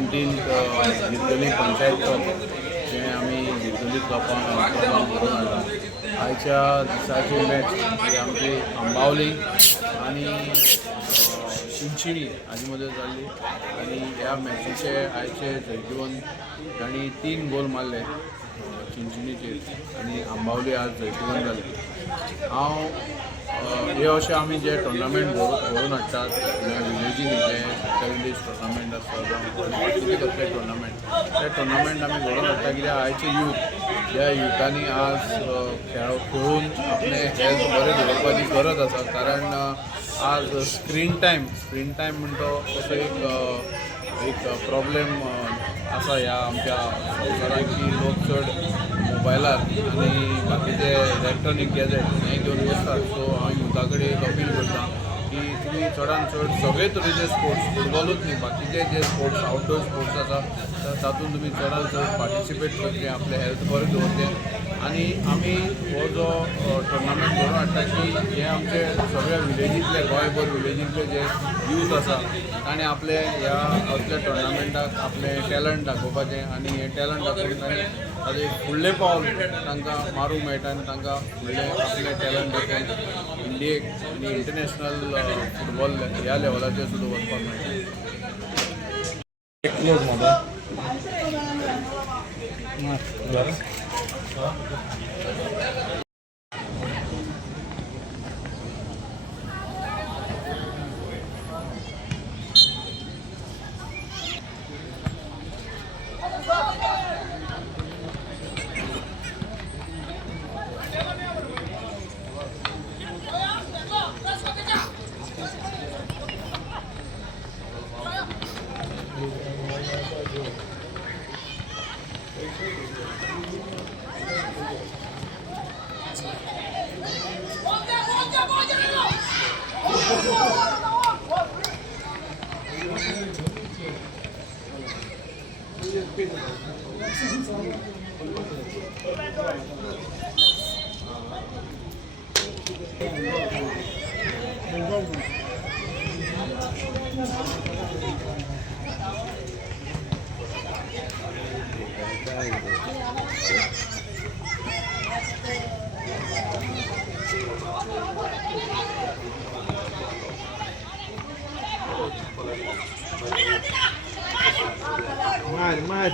17th गिरदोली पंचायत कप जे आमी गिरदोली कपान करून हाडला. आयच्या दिसाची मॅच ही आमची आंबावली आणि चिंचिणी हाजे मदीं जाल्ली आनी ह्या मॅचीचे आयचे जैतिवंत तांणी 3 गोल मारले चिंचिणीचेर आनी आंबावली आज जैतिवंत जाली. हांव हे अशें आमी जे टुर्नामेंट घडोवन हाडटात विलेजीन जे विलेज टुर्नामेंट आसता जावं कसले टुर्नामेंट आमी घडोवन हाडटा कित्याक आयचे यूथ ह्या युथांनी आज खेळून आपले हेल्थ बरें दवरपाची गरज आसा. कारण आज स्क्रीन टायम म्हणटा तसो एक प्रॉब्लेम आसा ह्या आमच्या संवसाराक की लोक चड मोबायलार आनी बाकीचे इलेक्ट्रॉनीक गॅजेट हे घेवन बसतात. सो हांव युथा कडेन अपील करता की तुमी चडांत चड सगळे तरेचे स्पोर्ट्स फुटबॉलूच न्ही बाकीचे जे स्पोर्ट्स आउटडोर स्पोर्ट्स आसा तातूंत तुमी चडांत चड पार्टिसिपेट करचें आपलें हेल्थ बरें दवरचें. आनी आमी हो जो टुर्नामेंट घडोवन हाडटा की हे आमचे सगळ्या विलेजींतले गोंयभर विलेजींतले जे यूथ आसा ताणें आपले ह्या असल्या टुर्नामेंटाक आपलें टॅलंट दाखोवपाचें आनी हें टॅलंट दाखोवन ताणें ताजें फुडलें पावल तांकां मारूंक मेळटा आनी तांकां फुडलें आपलें टॅलंट दाखोवन इंडियेक आनी इंटरनॅशनल फुटबॉल ह्या लेवलाचेर सुद्दां वचपाक मेळटा. Mas